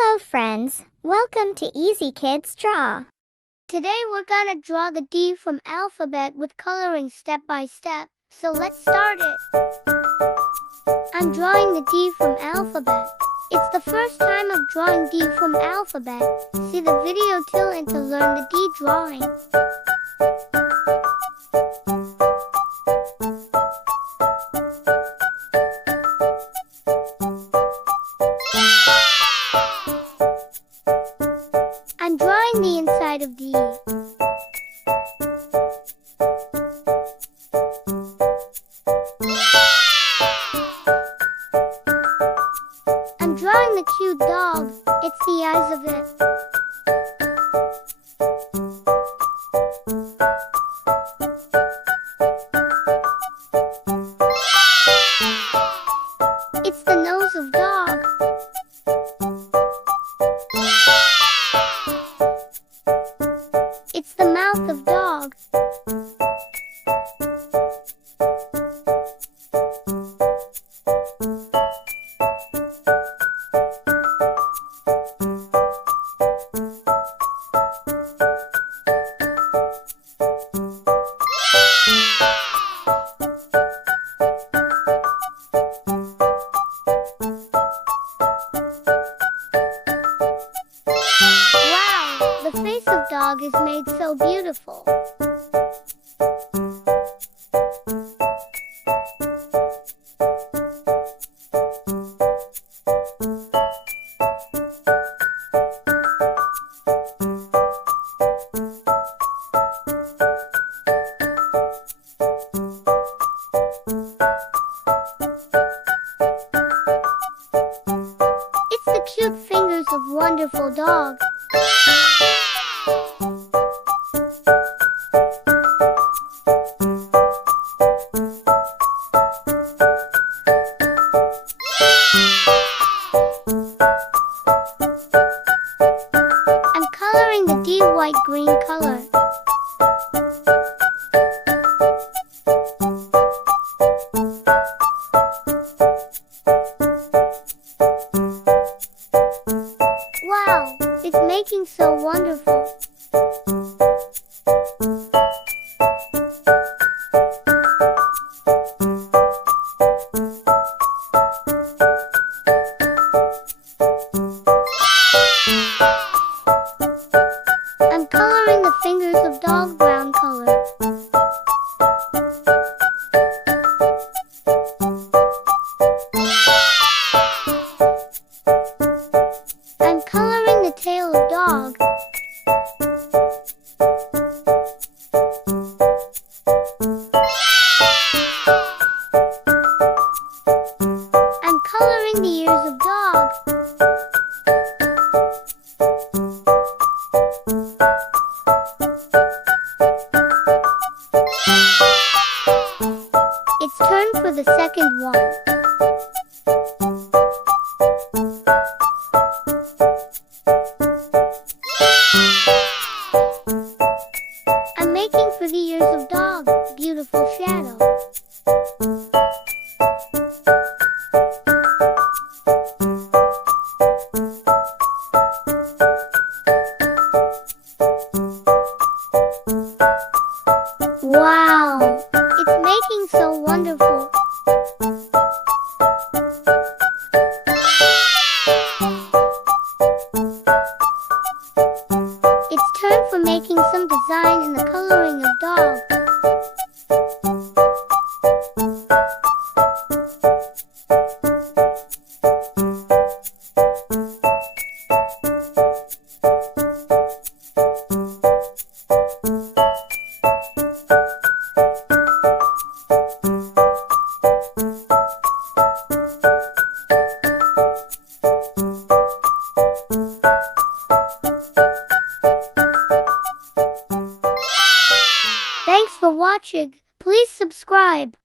Hello friends, welcome to Easy Kids Draw. Today we're gonna draw the D from alphabet with coloring step by step, so let's start it. I'm drawing the D from alphabet. It's the first time I'm drawing D from alphabet. See the video till end to learn the D drawing. I'm drawing the inside of D. I'm drawing the cute dog. It's the eyes of it. It's the nose of dog. It's the mouth of dog. Wow, the face of dog is made so beautiful. It's the cute fingers of wonderful dog. I'm coloring the D white-green color. Wow, it's making so wonderful. I'm coloring the fingers of dog brown color. I'm coloring the tail of dog. I'm coloring the ears of dog. It's turn for the second one. I'm making for the ears of dog, beautiful shadow. Wow, it's making so wonderful. It's turn for making some design in the coloring of dog. Thanks for watching. Please subscribe.